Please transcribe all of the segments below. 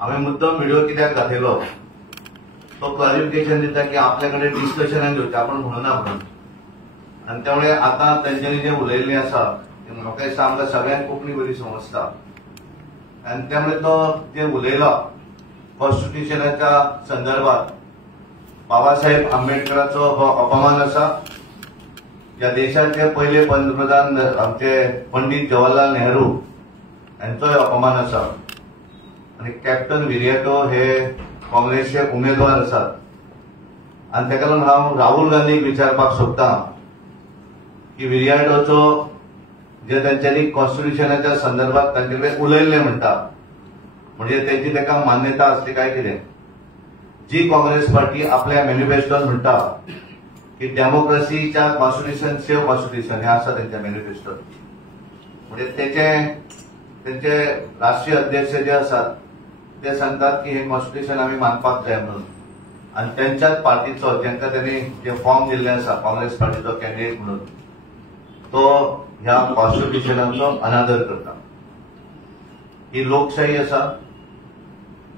हांवें मुद्दम व्हिडिओ कित्याक दाखयलो तो क्लॅरिफिकेशन दिता की आपल्याकडे डिस्कशनाक घेवचें आपण म्हणूना म्हणून आनी त्यामुळे आता तेंच्यांनी जे उलयल्लें आसा म्हाका दिसता आमकां सगळ्यांक कोंकणी बरी समजता आनी त्यामुळे तो जे उलयला कॉन्स्टिट्यूशनाच्या संदर्भात बाबासाहेब आंबेडकरांचो हो अपमान आसा. ह्या देशाचे पहिले पंतप्रधान आमचे पंडित जवाहरलाल नेहरू यांचोय अपमान आसा आणि कॅप्टन विरियाटो हे काँग्रेसचे उमेदवार आसात आणि ताका लागून हांव राहुल गांधीक विचारपाक सोदतां की विरियाटोचो जे तांच्यांनी कॉन्स्टिट्यूशनाच्या संदर्भात तांचे कडेन उलयल्लें म्हणटा म्हणजे त्यांची ताका मान्यता आसली काय कितें. जी काँग्रेस पार्टी आपल्या मॅनिफेस्टोत म्हणटा की डेमोक्रेसीच्या कॉन्स्टिट्यूशन सेव्ह कॉन्स्टिट्यूशन हे आसा त्यांच्या मॅनिफेस्टोत म्हणजे त्यांचे राष्ट्रीय अध्यक्ष जे आसात ते सांगतात की हे कॉन्स्टिट्यूशन आम्ही मानपाक जाय म्हणून आणि त्यांच्याच पार्टीचो जेंका त्यांनी जे फॉर्म दिल्ले आसा काँग्रेस पार्टीचो कॅन्डिडेट म्हणून तो ह्या कॉन्स्टिट्यूशनाचो अनादर करता. ही लोकशाही आसा.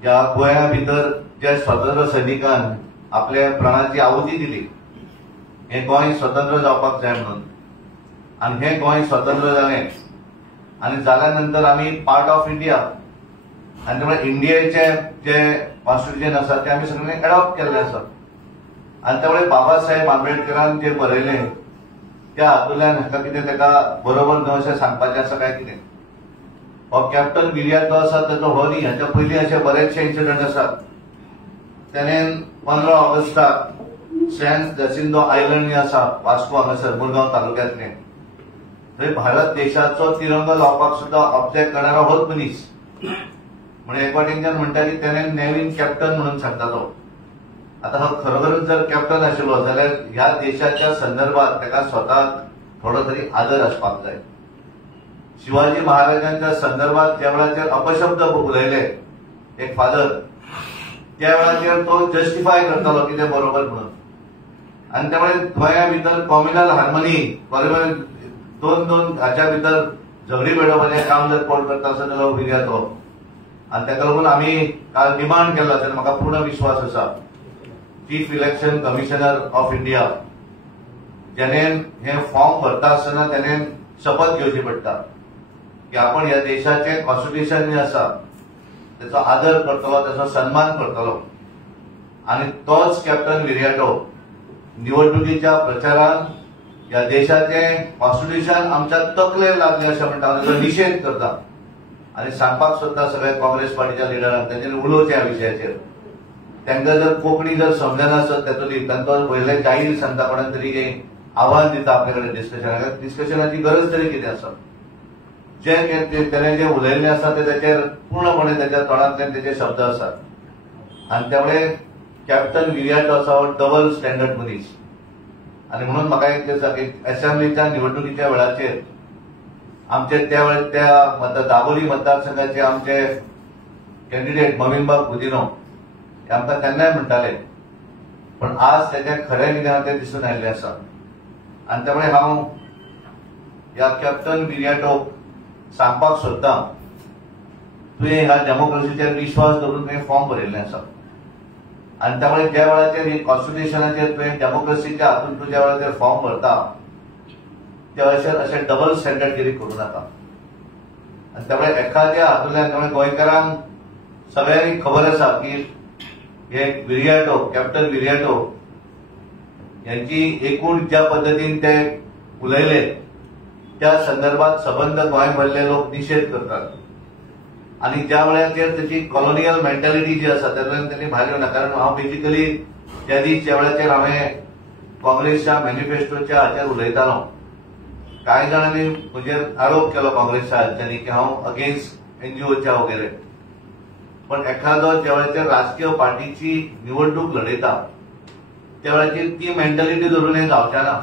ह्या गोंया भितर जे स्वतंत्र सैनिकान आपल्या प्राणाची आहुती दिली हे गोंय स्वतंत्र जावपाक जाय म्हणून आणि हे गोंय स्वतंत्र जालें आणि जाल्यानंतर आम्ही पार्ट ऑफ इंडिया आणि त्यामुळे इंडियाचे जे कॉन्स्टिट्यूशन आसा ते आम्ही सगळ्यांनी एडॉप्ट केल्ले आसा आणि त्यामुळे बाबासाहेब आंबेडकरान जे बरयलें त्या हातूंतल्यान हाका कितें ताका बरोबर न्हय अशें सांगपाचें आसा काय कितें. हो कॅप्टन विरियाटो आसा ताचो हो न्ही हाच्या पयलीं अशे बरेचशे इन्सिडंट आसात. त्याने 15 ऑगस्टाक सॅन जॅसिंतो आयलंड आसा वास्को हांगासर मुरगांव तालुक्यांतलें थंय भारत देशाचो तिरंगो लावपाक सुद्धा ऑब्जेक्ट करणारा होच मनीस म्हणजे एक वाटेच्यान म्हणटा की त्याने नवीन कॅप्टन म्हणून सांगतालो. आता हा खरोखरच जर कॅप्टन आशिल्लो जाल्यार ह्या देशाच्या संदर्भात ताका स्वता थोडो तरी आदर आसपाक जाय. शिवाजी महाराजांच्या संदर्भात ज्या वेळाचेर अपशब्द उलयले एक फादर त्या वेळाचेर तो जस्टिफाय करतालो की ते बरोबर म्हणून आणि त्यामुळे गोंया भितर कॉम्युनल हार्मनी दोन हाच्या भितर झगडी पेडोवपाचें काम जर कोण करता आसत जाल्यार विरियाटो आणि ताका लागून आम्ही काल डिमांड केला तेन्ना म्हाका पूर्ण विश्वास आसा chief election commissioner of India ज्याने हे फॉर्म भरता आसतना त्याने शपथ घेवची पडटा की आपण ह्या देशाचे कॉन्स्टिट्यूशन जे आसा त्याचो आदर करतलो त्याचो सन्मान करतलो आणि तोच कॅप्टन विरियाटो निवडणुकीच्या प्रचारान ह्या देशाचे कॉन्स्टिट्यूशन आमच्या तकलेर लागले अशें म्हणटा ताचो निषेध करता आणि सांगपाक सोदता सगळ्या काँग्रेस पार्टीच्या लिडरांक तेंच्यांनी उलोवचें ह्या विशयाचेर. तांकां जर कोंकणी जर समजना आसत तेतूंतली तांकां पयले जाहीर सांगता कोणाक तरी आव्हान दिता आपले कडेन डिस्कशनाची गरज तरी कितें आसा. जे तेणें जे उलयल्लें आसा ते तेचेर पूर्णपणे त्याच्या तोंडांतल्यान तेचे शब्द आसात आणि त्यामुळे कॅप्टन विरियाटो आसा हो डबल स्टँडर्ड मनीस आणि म्हणून म्हाका एक दिसा की असेंब्लीच्या निवडणुकीच्या वेळाचेर आमचे त्या दाबोली मतदारसंघाचे आमचे कॅन्डिडेट मोमीनबाब गुदिनो हे आमकां तेन्नाय म्हणटाले पण आज तेचे खरें कितें ते दिसून आयिल्लें आसा आणि त्यामुळे हांव ह्या कॅप्टन विरियाटोक सांगपाक सोदतां तुवें ह्या डेमोक्रेसीचेर विश्वास दवरून तुवें फॉर्म भरिल्लें आसा आणि त्यामुळे ज्या वेळाचेर कॉन्स्टिट्यूशनाचेर तुवें डेमोक्रेसीच्या हातून तूं ज्या वेळाचेर फॉर्म भरता त्या वेळाचेर अशें डबल स्टँडर्डगिरी करूं नाका आणि त्यामुळे एखाद्या हातूंतल्यान त्यामुळे गोंयकारांक सगळ्यांनी खबर आसा की हे विरियाटो कॅप्टन विरियाटो यांची एकूण ज्या पद्दतीन ते उलयले त्या संदर्भात सबंद गोंयभरले लोक निषेध करतात आणि ज्या वेळाचेर त्याची कॉलोनियल मेंटॅलिटी जी आसा त्यातल्यान त्यांनी भायर येवना. कारण हांव बेसिकली त्या दीस ज्या वेळाचेर हांवें काँग्रेसच्या मॅनिफेस्टोच्या हाचेर उलयतालो कांय जाणांनी म्हजेर आरोप केलो काँग्रेसच्या हाच्यानी की हांव अगेन्स्ट एनजीओच्या वगैरे पण एखादो ज्या वेळाचेर राजकीय पार्टीची निवडणूक लढयता त्या वेळाचेर ती मेंटॅलिटी धरून हे जावचें ना.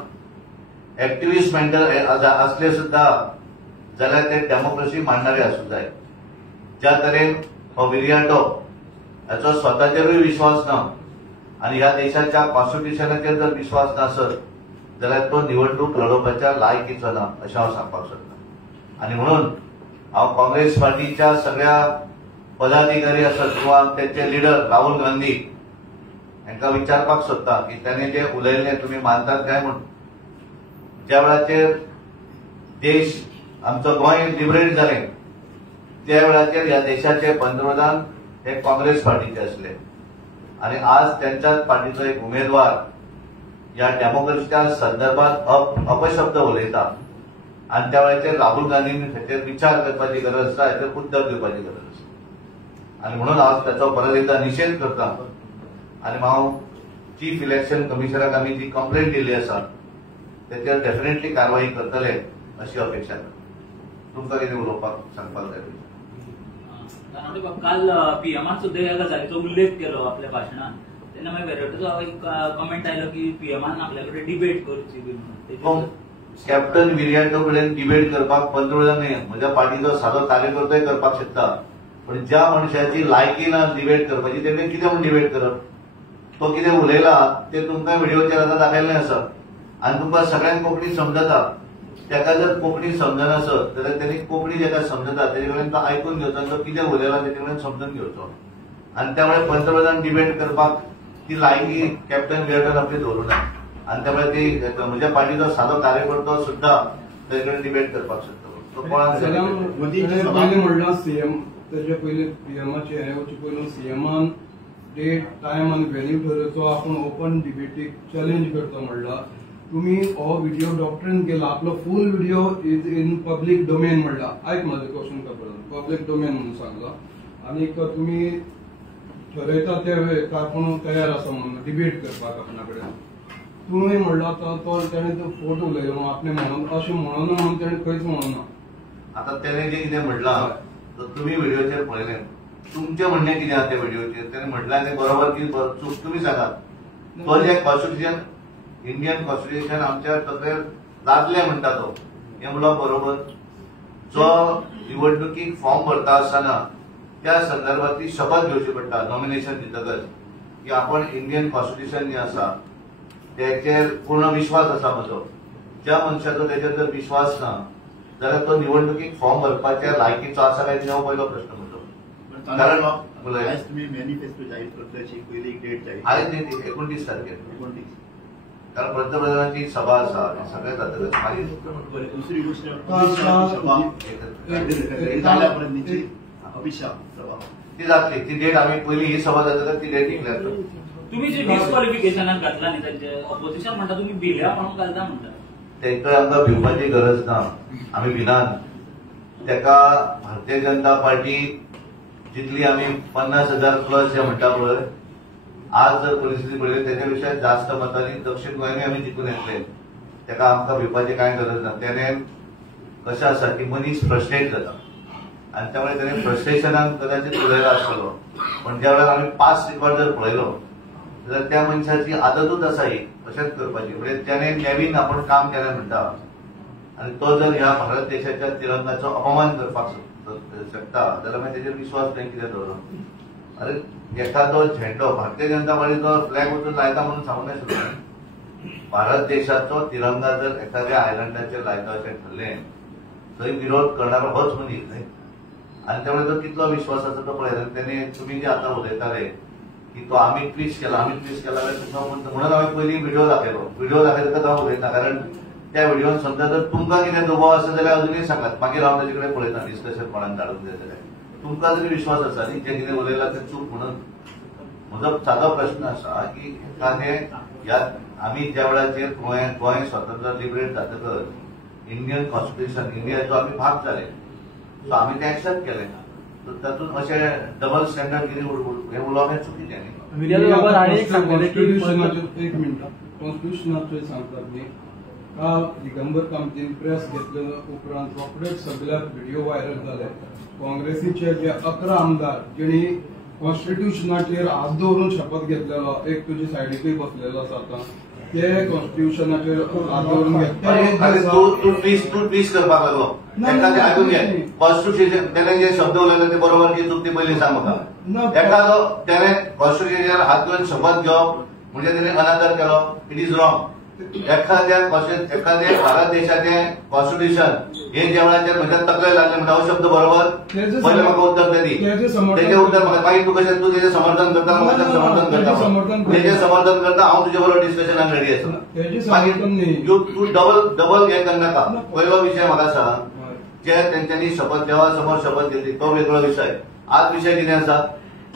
एक्टिव्हिस्ट मेंटल असले सुद्धा जाल्यार ते डेमोक्रेसी मानणारे आसूं जाय. ज्या तरेन हो विरियाटो हाचो स्वताचेरूय विश्वास ना आणि ह्या देशाच्या कॉन्स्टिट्यूशनाचेर जर विश्वास नासत जाल्यार तो निवडणूक लढोवपाच्या लायकीचो ना अशें हांव सांगपाक सोदतां. आणि म्हणून हांव काँग्रेस पार्टीच्या सगळ्या पदाधिकारी असत किंवा त्यांचे लिडर राहुल गांधी यांना विचारपाक सोदता की त्यांनी जे उलयले तुम्ही मानतात काय म्हणून. ज्या वेळाचेर देश आमचो गोंय लिबरेट जालें त्या वेळाचेर ह्या देशाचे पंतप्रधान हे काँग्रेस पार्टीचे असले आणि आज त्यांच्याच पार्टीचो एक उमेदवार या डेमोक्रेसीच्या संदर्भात अपशब्द उलयता आणि त्या वेळाचेर राहुल गांधींनी हाचेर विचार करपाची गरज आसा, हाचेर उत्तर दिवपाची गरज आसा आणि म्हणून हांव ताचो परत एकदा निशेध करता आणि हांव चीफ इलेक्शन कमिशनराक आमी जी कंप्लेंट दिल्ली आसा त्याचेर डेफिनेटली कारवाई करतले अशी अपेक्षा करता. तुमकां कितें उलोवपाक सांगपाक जाय? काल पीएमान सुद्धा या गजालीचो उल्लेख केलो आपल्या भाशणात. तेन्ना मागीर वेरेटोचो एक कमेंट आयलो की पीएमान आपल्याकडे डिबेट करची बी. कॅप्टन विलियर्डो कडेन डिबेट करपाक पंतप्रधान म्हज्या पार्टीचो सादो कार्यकर्तोय करपाक शकता, पण ज्या मनशाची लायकी ना डिबेट करपाची तेणें कितें म्हूण डिबेट करप? तो कितें उलयला ते तुमकां व्हिडिओचेर आतां दाखयल्लें आसा आनी तुमकां सगळ्यांक कोंकणी समजता. ताका जर कोंकणी समजना आसत जाल्यार तेणी कोंकणी जाका समजता तेजे कडेन तो आयकून घेवचो आनी तो कितें उलयला तेजे कडेन समजून घेवचो. आनी त्यामुळे पंतप्रधान डिबेट करपाक ती लायकी कॅप्टन विलियर्डोन आपली दवरूं ना आणि त्यामुळे ती म्हज्या पार्टीचो सादो कार्यकर्तो सुद्धा तेजे कडेन डिबेट करपाक शकता. तो कोणाक म्हणला सीएम तेजे पयलीं पीएमाचे हे वचे पयलीं सीएमान डेट टायम आनी व्हेन्यू ठरवचो आपण ओपन डिबेटीक चॅलेंज करता म्हणला. तुम्ही हो व्हिडिओ डॉक्टरान केला, आपलो फुल video is in public domain म्हणला. आयक माझे क्वेश्चन करता पब्लीक डोमेन म्हणून सांगला आणि तुम्ही ठरयता त्या वेळेस आपण तयार आसा म्हणून डिबेट करपाक आपणा कडेन. तुम्ही म्हणला तो त्याने तो फोटो उलयलो आपणे म्हणून अशें म्हणून म्हणून त्याने खंयच म्हणूना. आता त्याने जे कितें म्हणलां तर तुम्ही व्हिडिओचेर पळयलें, तुमचें म्हणणें कितें आहा त्या व्हिडिओचेर? त्याने म्हटलां तें बरोबर की चूक तुम्ही सांगात. तो जे कॉन्स्टिट्यूशन इंडियन कॉन्स्टिट्यूशन आमच्या तकलेर लादले म्हणटा तो हे म्हणलो बरोबर. जो निवडणुकीक फॉर्म भरता आसतना त्या संदर्भातली शपथ घेवची पडटा नॉमिनेशन दितकच की आपण इंडियन कॉन्स्टिट्यूशन जे आसा त्याचेर पूर्ण विश्वास आसा म्हजो. ज्या मनशाचो तेचेर जर विश्वास ना जाल्यार तो निवडणुकीक फॉर्म भरपाच्या लायकीचो आसा काय हो पयलो प्रश्न म्हजो. कारण तुम्ही मॅनिफेस्टो जाहीर करपाची पयली एक डेट जाहीर आयज 29 तारखेर कारण पंतप्रधानांची सभा आसा सगळे जातकच मागीर दुसरी गोष्ट अभिशाप सभा ती जातली. ती डेट आम्ही पहिली ही सभा जातकच ती डेट डिक्लेअर करतो. तुम्ही जे डिस्क्वॉलिफिकेशनाक घातला न्ही त्यांचे ऑपोजिशन म्हणटा तुम्ही भिल्या म्हणून घालता म्हणटा. तेका आमकां भिवपाची गरज ना, आमी भिनात. तेका भारतीय जनता पार्टी जितली आमी 50,000 प्लस जे म्हणटा पळय आज जर परिस्थिती पळयली त्याच्यापेक्षा जास्त मतांनी दक्षिण गोंयांनी आमी जिखून येतले. तेका आमकां भिवपाची कांय गरज ना. त्याने कशें आसा की मनीस फ्रस्ट्रेट जाता आणि त्यामुळे त्याने फ्रस्ट्रेशनान कदाचित उलयला आसतलो, पण ज्या वेळार आमी पास्ट रेकॉर्ड जर पळयलो जाल्यार त्या मनशाची आदतूच आसा ही अशेंच करपाची. म्हणजे त्याने नवीन आपण काम केलें म्हणटा आणि तो जर ह्या भारत देशाच्या तिरंगाचो अपमान करपाक शकता जाल्यार मागीर तेजेर विश्वास नाही कितें दवरप. अरे एखादो झेंडो भारतीय जनता पार्टीचो फ्लॅग वचून लायता म्हणून सांगूंक नाशिल्लो. भारत देशाचो तिरंगा जर एखाद्या आयलंडाचेर लायता अशें ठरलें थंय विरोध करणारो होच मनीस न्हय आणि त्यामुळे तो कितलो विश्वास आसा तो पळयता. त्याने तुम्ही जे आता उलयताले की तो आम्ही ट्विस्ट केला जाल्यार तुमकां म्हणून हांवें पयलीं व्हिडिओ दाखयलो तो उलयता. कारण त्या व्हिडिओन समजा जर तुमकां कितें दुबाव आसा जाल्यार अजुनूय सांगात, मागीर हांव ताजे कडेन पळयता डिस्कशन कोणाक धाडूंक जाय जाल्यार. तुमकां जरी विश्वास आसा न्ही जे कितें उलयलां तें चूक म्हणून म्हजो सादो प्रश्न आसा की एखादें ह्या आमी ज्या वेळाचेर गोंय स्वतंत्र लिबरेट जातकच इंडियन कॉन्स्टिट्यूशन इंडियाचो आमी भाग जाले सो आमी तें एक्सेप्ट केलें. तातूंत अशें डबल स्टँडर्ड कितें हें उलोवप हें चुकीचें न्ही. कॉन्स्टिट्यूशनाचें सांगतात न्ही काल दिगंबर कामतीन प्रेस घेतले उपरांत रोखडेच सगळ्याक व्हिडिओ व्हायरल जाले. काँग्रेसीचे जे 11 आमदार जेणी कॉन्स्टिट्यूशनाचेर हात दवरून शपथ घेतलेलो, एक तुजे सायडीकूय बसलेलो आसा आता ते कॉन्स्टिट्यूशनाचेर हात दवरून तूं ट्विस्ट करपाक लागलो. एखादें आयकून घे कॉन्स्टिट्यूशन तेणे जे शब्द उलयले ते बरोबर की चूक ती पयलीं सांग म्हाका. एखादो तेणे कॉन्स्टिट्यूशनाचेर हात घेवन शपथ घेवप म्हणजे तेणे अनादर केलो, इट इज रॉंग. एखाद्या भारत देशाचे कॉन्स्टिट्यूशन हे जेवणाचेर म्हज्या तकले लागले म्हणजे हो शब्द बरोबर पहिले म्हाका उत्तर दी तेजे उत्तर म्हाका मागीर तूं कशें तूं तेजें समर्थन करता म्हाका समर्थन करता तेजें समर्थन करता हांव तुजे बरोबर डिस्कशनाक रेडी आसा मागीर तूं डबल हें करनाका पयलो विशय म्हाका सांग जे तेंच्यांनी शपथ देवा समोर शपथ घेतली तो वेगळो विशय आज विशय कितें आसा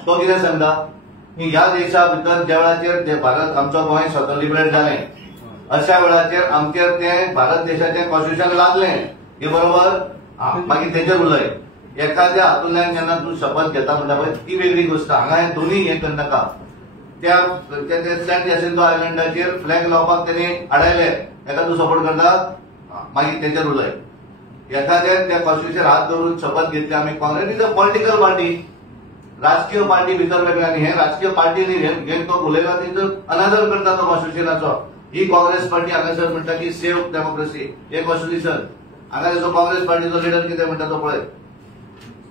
तो कितें सांगता की ह्या देशा भितर ज्या वेळाचेर भारत आमचो गोंय स्वतंत्र लिबरेट जालें अशा वेळाचेर आमचेर तें भारत देशाचें कॉन्स्टिट्यूशन लागलें हे बरोबर मागीर तेजेर उलय एखाद्या हातूंतल्यान जेन्ना तूं शपथ घेता म्हणटा पळय ती वेगळी गोष्ट हांगा हे दोनूय हें करनाका त्या सेंट जॅसिंथो आयलंडाचेर फ्लॅग लावपाक तेणी आडायले हेका तूं सपोर्ट करता मागीर तेजेर उलय एखाद्या त्या कॉन्स्टिट्यूशन हात धरून शपथ घेतली आमी Congress is a political party राजकीय पार्टी भितर वेगळे आनी हे राजकीय पार्टीनी घेवन तो उलयला तेजो अनादर करता तो कॉन्स्टिट्यूशनाचो ही काँग्रेस पार्टी हांगासर म्हणटा की सेव्ह डेमोक्रेसी हे कॉन्स्टिट्यूशन हांगा जो काँग्रेस पार्टीचो लिडर कितें म्हणटा तो पळय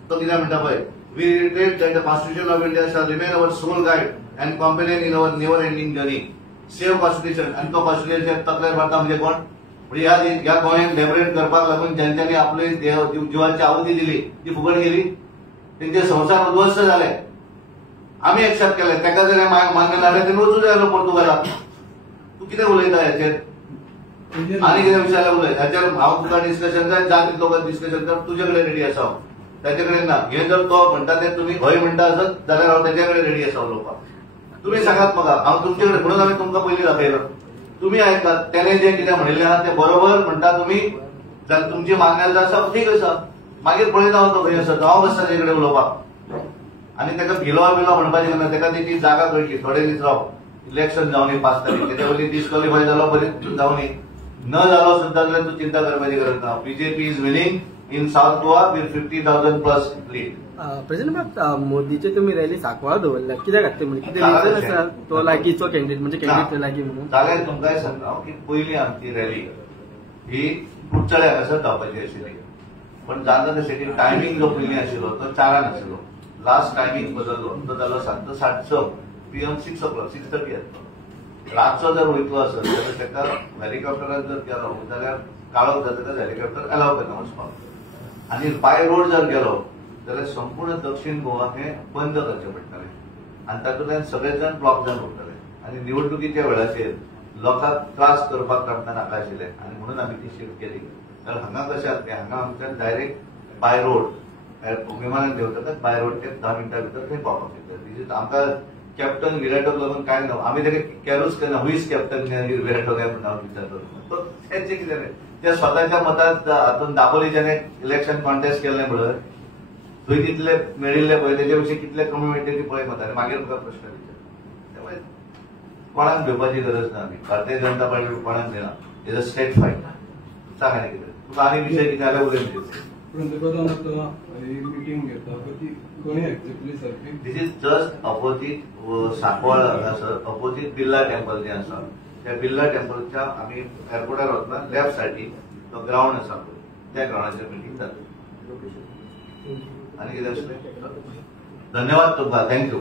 तो कितें म्हणटा पळय we reiterate that the constitution of India shall remain our soul guide and companion in our never ending journey save constitution आनी तो कॉन्स्टिट्यूशनचे तकलेर मारता म्हणजे कोण म्हणजे ह्या गोंयांक डेमोक्रेट करपाक लागून ज्यांच्यांनी आपली जिवाची आहुती दिली ती फुकट गेली तेंचे संसार उद्ध्वस्त जाले आमी एक्सेप्ट केले तेका जर मान्य ना तेणी वचूं जाय पोर्तुगालाक तूं कितें उलयता हेचेर आनी कितें विचारल्यार उलय हेचेर हांव तुका डिस्कशन जाय जा तितलो डिस्कशन कर तुजे कडेन रेडी आसा हांव ताचे कडेन ना हे जर तो म्हणटा ते तुमी हय म्हणटा आसत जाल्यार हांव तेजे कडेन रेडी आसा उलोवपाक तुमी सांगात म्हाका हांव तुमचे कडेन म्हणून हांवें तुमकां पयलीं दाखयलो तुमी आयकात तेणें जें कितें म्हणिल्लें आहा तें बरोबर म्हणटा तुमी जाल्यार तुमची मान्यता आसा ठीक आसा मागीर पळयता हांव तो खंय आसा तो हांव बसता तेजे कडेन उलोवपाक आनी ताका भिलो म्हणपाचें ना ताका ती जागा कळची थोडे दीस राव इलेक्शन जावन 5 तारीख तेच्या पयलीं डिस्क्वॉलिफाय जालो बरें जावन न जालो सुद्दां जाल्यार तूं चिंता करपाची गरज ना BJP is winning in south Goa with 50,000 plus lead president मोदीचे तुम्ही रॅली सांकवाळ दवरल्या कित्याक खातीर म्हणजे कितें रिजन आसा तो लागींचो कॅन्डिडेट म्हणजे कॅन्डिडेट लागीं म्हणून जाल्यार तुमकांय सांगता की पयलीं आमची रॅली ही कुडचडे हांगासर जावपाची आशिल्ली पण जाता तशें की टायमींग जो पयलीं आशिल्लो तो 4 आशिल्लो लास्ट टायमींग बदललो तो जालो 7:60 PM 6:30 येतलो रातचो जर वयतलो आसत जाल्यार ताका हेलिकॉप्टरान जर गेलो जाल्यार काळोख जातकच हेलिकॉप्टर अलाव करना वचपाक आनी बाय रोड जर गेलो जाल्यार संपूर्ण दक्षिण गोवा हे बंद करचें पडटलें आनी तातूंतल्यान सगळे जाण ब्लॉक जावन उरतले आनी निवडणुकीच्या वेळाचेर लोकांक त्रास करपाक कामता नाका आशिल्लें आनी म्हणून आमी ती शिफ्ट केली जाल्यार हांगा कशें आसलें हांगा आमच्यान डायरेक्ट बाय रोड विमानान देंवतकच बाय रोड ते 10 मिनटां भितर थंय पावपाक आमकां कॅप्टन विराटोक लागून काय ना आमी ताका कॅरूच केना हुईज कॅप्टन विराटो काय म्हणून हांव विचारलो तेंचें कितें त्या स्वताच्या मतांत हातून दापोलीच्यान इलेक्शन कॉन्टेस्ट केल्लें म्हणून थंय कितले मेळिल्ले पळय तेजे विशीं कितले कमी मेळटे ती पळय मतांनी मागीर म्हाका प्रश्न विचार त्यामुळे कोणाक भिवपाची गरज ना आमी भारतीय जनता पार्टी कोणाक दिना इज अ स्टेट फायट सांग आनी कितें तुका आनी विशय कितें जाल्यार उलय पंतप्रधान आतां ही मिटींग घेता ती कोणी एक्झॅक्टली सारकी दिस इज जस्ट अपोजीट सांकवाळ हांगासर अपोजीट बिर्ला टेम्पल जें आसा त्या बिर्ला टेम्पलच्या आमी एअरपोर्टार वतना लेफ्ट सायडीक तो ग्राउंड आसा पळय त्या ग्राउंडाचेर मिटींग जाता आनी कितें आसलें धन्यवाद तुमकां थँक्यू